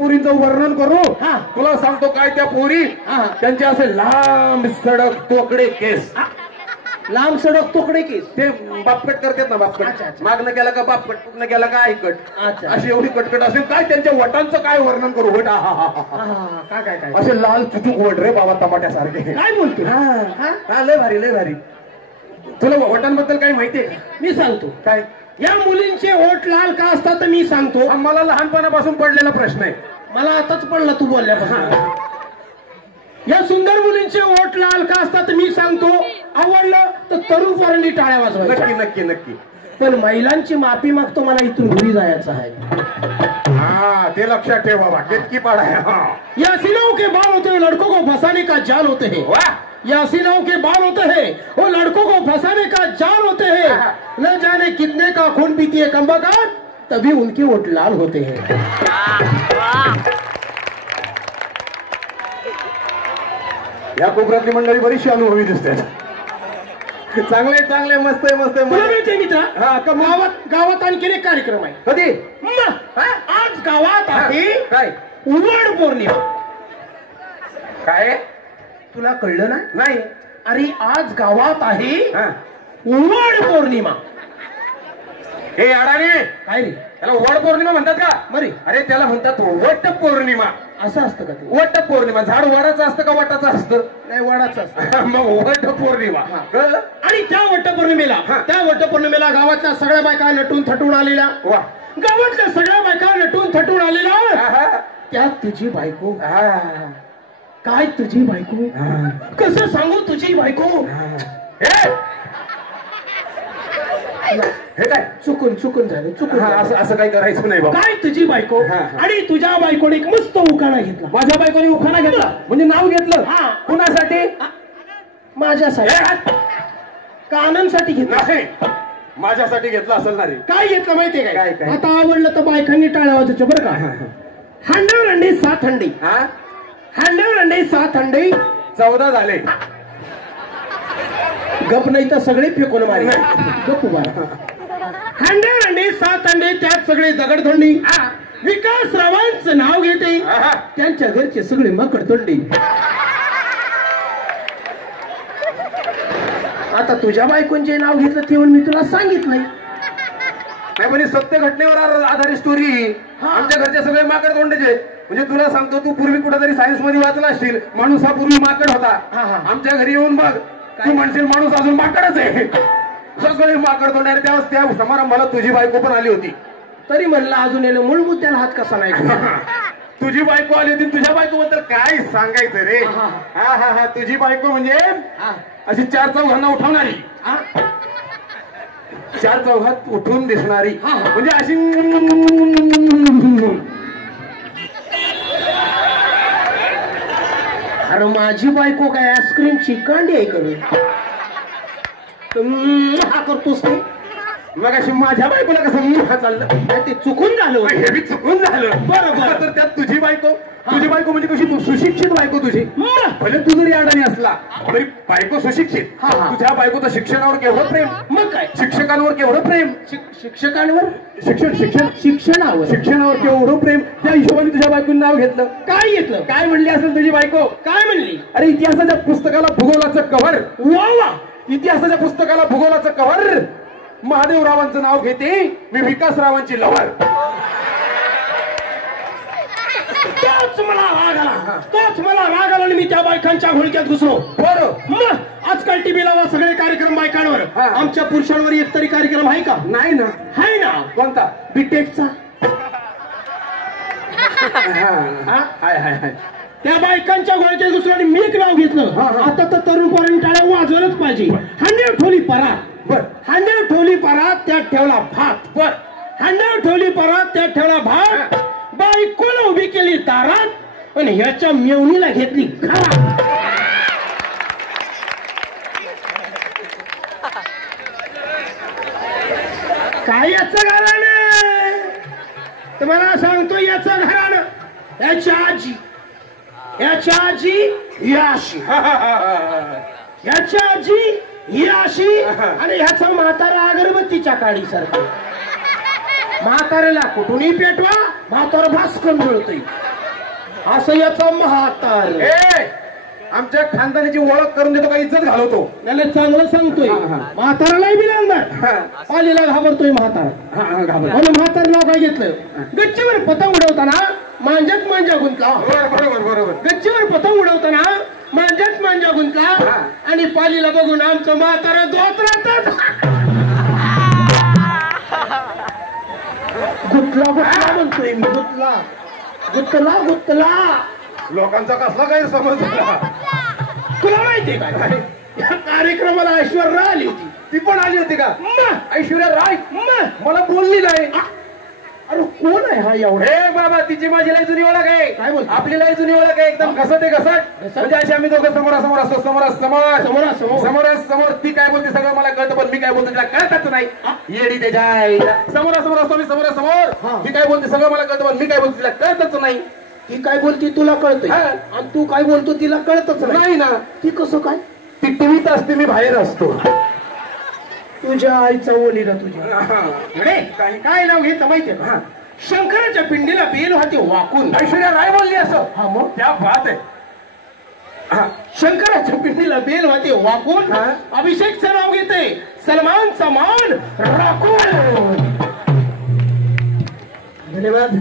पोरींचं वर्णन करू. हा. तुला सांगतो काय त्या पोरी त्यांचे असे लांब सडक तोकडे केस. लांब सडक तोकडे केस ते बापकट करतात ना, बापकट मागणं गेला का बापकट, पुढनं गेला का ऐकट, अशी एवढी कटकट असेल. काय त्यांच्या वटांचं काय वर्णन करू वट. काय काय काय असे लाल चुचूक वट रे बाबा, टमाट्यासारखे. काय बोलतो. लय भारी लय भारी. तुला वटांबद्दल काही माहितीये का? मी सांगतो. काय? या मुलींचे ओठ लाल का असतात मी सांगतो. मला लहानपणापासून पडलेला प्रश्न आहे. मला आताच पडला तू बोलल्यापासून. या सुंदर मुलींचे ओठ लाल का असतात मी सांगतो. आवडलं तर तरुण पोरांनी टाळ्या वाजवायच्या. नक्की नक्की नक्की. पण महिलांची माफी मागतो, मला इथून घरी जायचं आहे. ते लक्षात ठेव बाबा, केतकी पाडा है. या सीनाओं के बाल होते हैं लड़कों को फंसाने का जाल होते हैं. या सीनाओं के बाल होते हैं वो लड़कों को फंसाने का जाल होते हैं. न जाने कितने का खून पीती है कमबख्त, तभी उनके ओठ लाल होते हैं. या कोपऱ्यातली मंडळी बरीचशी अनुभवी दिसते. चांगले चांगले मस्त मस्त मित्र. गावात आणखी एक कार्यक्रम आहे. कधी? आज गावात आहे काय? उवड पौर्णिमा. काय? तुला कळलं ना? नाही. अरे आज गावात आहे उवड पौर्णिमा. हे अडाणी काय रे? त्याला वड पौर्णिमा म्हणतात का? बरे. अरे त्याला म्हणतात वट पौर्णिमा. असं असतं का ते? वट पौर्णिमा. झाड वडाचं असतं का वटाचं असतं? नाही, वडाचं असतं. मग वट पौर्णिमा. आणि त्या वटपौर्णिमेला गावातल्या सगळ्या बायका नटून थटून आलेल्या. गावातल्या सगळ्या बायका नटून थटून आलेल्या. त्यात तुझी बायको. काय तुझी बायको? कसं सांगू तुझी बायको? हे काय चुकून झालं. असं काही करायचं नाही बाबा. काय तुझी बायको? आणि तुझ्या बायकोने एक मस्त उखाणा घेतला. माझ्या बायकोने उखाणा घेतला म्हणजे नाव घेतलं. कुणासाठी? माझ्यासाठी. कानांसाठी घेतला. माझ्यासाठी घेतला असेल ना रे. काय घेतलं माहितीये काय? आता आवडलं तर बायकांनी टाळ्या वाजवायच्या बरं का. हांडव रंडे सात हंडे. हांडव रंडे सात हंडे 14 झाले. गप नाही तर सगळे फेकून मारे. गप उभा. हांडे अंडे सात अंडे त्यात सगळे दगडधोंडी. विकासरावांचं नाव घेते, त्यांच्या घरचे सगळे मकडतोंडी. आता तुझ्या बायकोंचे नाव घेतलं ते मी तुला सांगितलंय. नाही सत्य घटनेवर आधारित स्टोरी. आमच्या घरचे सगळे माकड तोंडाचे. म्हणजे तुला सांगतो, तू पूर्वी कुठेतरी सायन्स मध्ये वाचला असशील. माणूस हा पूर्वी माकड होता. आमच्या घरी येऊन बघ, तू म्हणशील माणूस अजून माकडच आहे. सगळे माकड तोंड. त्यावेळेस त्या समारंभाला तुझी बायको पण आली होती. तरी म्हणलं अजून येणं मूळ मुद्द्याला हात कसा नाही. तुझी बायको आली होती. तुझ्या बायको बद्दल काय सांगायचं रे. तुझी बायको म्हणजे अशी 4 चौघांना उठवणारी. 4 चौघात उठून दिसणारी. म्हणजे अशी अरे माझी बायको काय आईस्क्रीमची कांडी आहे करून हा करतोस ते. मग अशी माझ्या बायकोला कसं चाललं? ते चुकून झालं. हे बी चुकून झालं. बरोबर. तर त्यात तुझी बायको म्हणजे कशी सुशिक्षित बायको तुझी. भले तू जरी अडाणी असला तरी बायको सुशिक्षित. तुझ्या बायकोचं शिक्षणावर केवढं प्रेम. मग काय शिक्षकांवर केवढं प्रेम. शिक्षकांवर शिक्षणावर केवढं प्रेम. त्या हिशोबाने तुझ्या बायकोने नाव घेतलं. काय घेतलं? काय म्हणली असेल तुझी बायको? काय म्हणली? अरे इतिहासाच्या पुस्तकाला भूगोलाचं कव्हर. वा. इतिहासाच्या पुस्तकाला भूगोलाचं कव्हर. महादेवरावांचं नाव घेते मी, विकासरावांची लवर. तोच मला राग आला आणि मी त्या बायकांच्या होळक्यात घुसलो. बरं. आजकाल टीव्ही लावा सगळे कार्यक्रम बायकांवर. आमच्या पुरुषांवर एक तरी कार्यक्रम आहे का? नाही ना. आहे ना. कोणता? बीटेकचा. हाय. त्या बायकांच्या घोळक्यात घुसलो आणि मी एक नाव घेतलं. आता तर तरुण पोरांनी टाळ्या वाजवलंच पाहिजे. हांड्यावर ठोली परा. हांड्यावर ठेवली परात त्यात ठेवला भात. हांड्यावर ठेवली परात त्यात ठेवला भात. बायकोला उभी केली दारात आणि ह्याच्या मेवणीला घेतली घरात. काय याचं घराणं? तुम्हाला सांगतो याचं घराणं. याची आजी याची आजी ही अशी आणि ह्याचा म्हातारा अगरबत्तीच्या काडीसारखं. म्हाताऱ्याला कुठूनही पेटवा, म्हातारा भास्कन मिळतोय. असं याचा म्हातार ए आमच्या खानदानीची ओळख करून देतो का इज्जत घालवतो त्याला चांगलं सांगतोय म्हातारालाही बिलांदार पालीला घाबरतोय म्हातारा म्हणून म्हातार नाव काय घेतलं गच्चीवर पतंग उडवताना मांजात मांजा गुंतला बरोबर गच्चीवर पतंग उडवताना मांजात मांजा गुंतला आणि पालीला बघून आमचं म्हातारा धोत्रातच गुतला म्हणतोय मी गुतला लोकांचा कसला गैरसमज झाला तुला माहितीये काय या कार्यक्रमाला ऐश्वर्या आली होती ती पण आली होती का ऐश्वर्या राय मला बोलली नाही अरे कोण आहे हा एवढा हे बाबा तिची माझी लय जुनी ओळख आहे काय बोलतो? आपली लय जुनी ओळख आहे एकदम घसत आहे घसट म्हणजे अशी आम्ही दोघं समोरासमोर असतो समोर ती काय बोलते सगळं मला कळतं पण मी काय बोलतो तिला कळतच नाही येडी त्याच्या समोरासमोर असतो मी समोरासमोर ती काय बोलते सगळं मला कळतं पण मी काय बोलतो तिला कळतच नाही ती काय बोलती तुला कळतंय आणि तू काय बोलतो तिला कळतच नाही ना ती कसं काय ती टीव्हीत असते मी बाहेर असतो तुझ्या आईचा ओलीला तुझ्या काय नाव घेत माहितीये का शंकराच्या पिंडीला बेल होती वाकून ऐश्वर्या राय बोलली असं हा मग त्या बात आहे शंकराच्या पिंडीला बेल होते वाकून अभिषेकचं नाव घेते सलमानचा मान राखून धन्यवाद